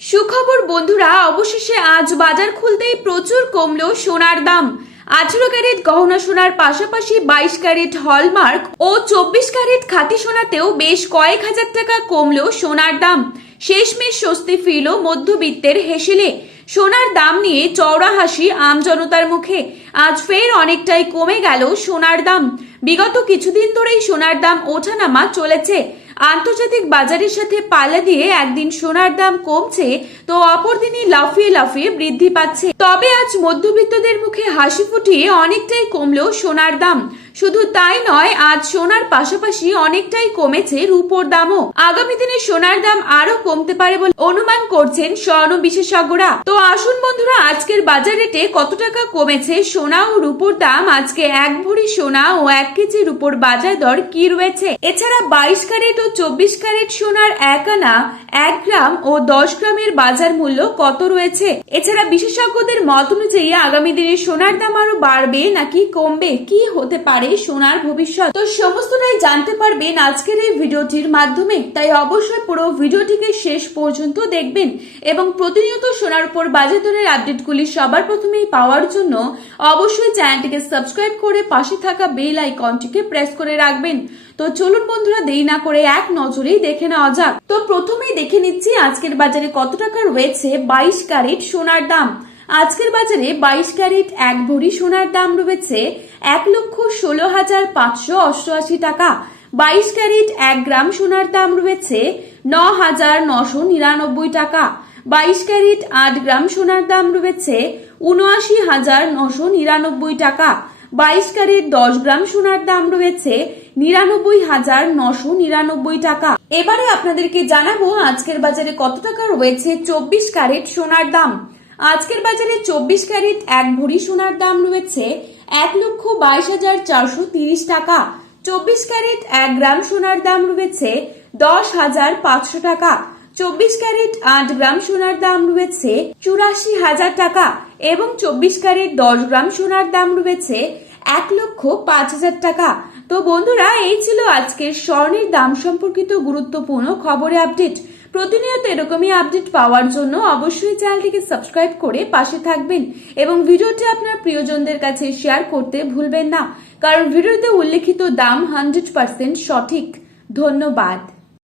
সুখবর, বন্ধুরা, অবশেষে আজ বাজার খুলতেই প্রচুর কমলো সোনার দাম। আঠেরো ক্যারেট গহনা সোনার পাশাপাশি বাইশ ক্যারেট হলমার্ক ও চব্বিশ ক্যারেট খাতি সোনাতেও বেশ কয়েক হাজার টাকা কমলো সোনার দাম। শেষমেশ স্বস্তি ফিরল মধ্যবিত্তের হেসেলে। সোনার দাম নিয়ে চওড়া হাসি আমজনতার মুখে। আজ ফের অনেকটাই কমে গেল সোনার দাম। বিগত কিছুদিন ধরেই সোনার দাম ওঠানামা চলেছে। আন্তর্জাতিক বাজারের সাথে পাল্লা দিয়ে একদিন সোনার দাম কমছে, তো অপরদিনই লাফিয়ে লাফিয়ে বৃদ্ধি পাচ্ছে। তবে আজ মধ্যবিত্তদের মুখে হাসি ফুটিয়ে অনেকটাই কমলো সোনার দাম। শুধু তাই নয়, আজ সোনার পাশাপাশি অনেকটাই কমেছে রূপোর দামও। আগামী দিনে সোনার দাম আরও কমতে পারে বলে অনুমান করছেন স্বর্ণ বিশেষজ্ঞরা। তো আসুন বন্ধুরা, আজকের বাজার রেটে কত টাকা কমেছে সোনা ও রূপোর দাম? আজকে এক ভরি সোনা ও এক কেজি রূপোর বাজার দর কি রয়েছে? এছাড়া বাইশ ক্যারেট ও চব্বিশ ক্যারেট সোনার এক আনা এক গ্রাম ও দশ গ্রামের বাজার মূল্য কত রয়েছে? এছাড়া বিশেষজ্ঞদের মত অনুযায়ী আগামী দিনে সোনার দাম আরও বাড়বে নাকি কমবে? কি হতে পারে? সোনার ভবিষ্যৎ। তো সমস্তটাই জানতে পারবেন আজকের এই ভিডিওটির মাধ্যমে। তাই অবশ্যই পুরো ভিডিওটিকে শেষ পর্যন্ত দেখবেন এবং প্রতিনিয়ত সোনার উপর বাজার দরের আপডেটগুলি সবার প্রথমেই পাওয়ার জন্য অবশ্যই চ্যানেলটিকে সাবস্ক্রাইব করে পাশে থাকা বেল আইকনটিকে প্রেস করে রাখবেন। তো চলুন বন্ধুরা, দেরি না করে এক নজরেই দেখে নেওয়া যাক। তো প্রথমেই দেখে নিচ্ছি আজকের বাজারে কত টাকা রয়েছে বাইশ ক্যারেট সোনার দাম। আজকের বাজারে বাইশ ক্যারেট এক ভরি সোনার দাম রয়েছে এক লক্ষ ষোলো হাজার পাঁচশো অষ্টআশি টাকা। বাইশ ক্যারেট এক গ্রাম সোনার দাম রয়েছে ন হাজার নশো নিরানব্বই টাকা। বাইশ ক্যারেট আট গ্রাম সোনার দাম রয়েছে উনআশি হাজার নশো নিরানব্বই টাকা। বাইশ ক্যারেট দশ গ্রাম সোনার দাম রয়েছে নিরানব্বই হাজার নশো নিরানব্বই টাকা। এবারে আপনাদেরকে জানাব আজকের বাজারে কত টাকা রয়েছে চব্বিশ ক্যারেট সোনার দাম। আজকের বাজারে চব্বিশ ক্যারেট এক ভরি সোনার দাম রয়েছে এক লক্ষ বাইশ হাজার চারশো তিরিশ টাকা। চব্বিশ ক্যারেট এক গ্রাম সোনার দাম রয়েছে দশ হাজার পাঁচশো টাকা। চব্বিশ ক্যারেট আট গ্রাম সোনার দাম রয়েছে চুরাশি হাজার টাকা এবং চব্বিশ ক্যারেট দশ গ্রাম সোনার দাম রয়েছে এক লক্ষ পাঁচ হাজার টাকা। তো বন্ধুরা, এই ছিল আজকের স্বর্ণের দাম সম্পর্কিত গুরুত্বপূর্ণ খবরে আপডেট। প্রতিনিয়ত এরকমই আপডেট পাওয়ার জন্য অবশ্যই চ্যানেলটিকে সাবস্ক্রাইব করে পাশে থাকবেন এবং ভিডিওটি আপনার প্রিয়জনদের কাছে শেয়ার করতে ভুলবেন না। কারণ ভিডিওতে উল্লেখিত দাম হান্ড্রেড পার্সেন্ট সঠিক। ধন্যবাদ।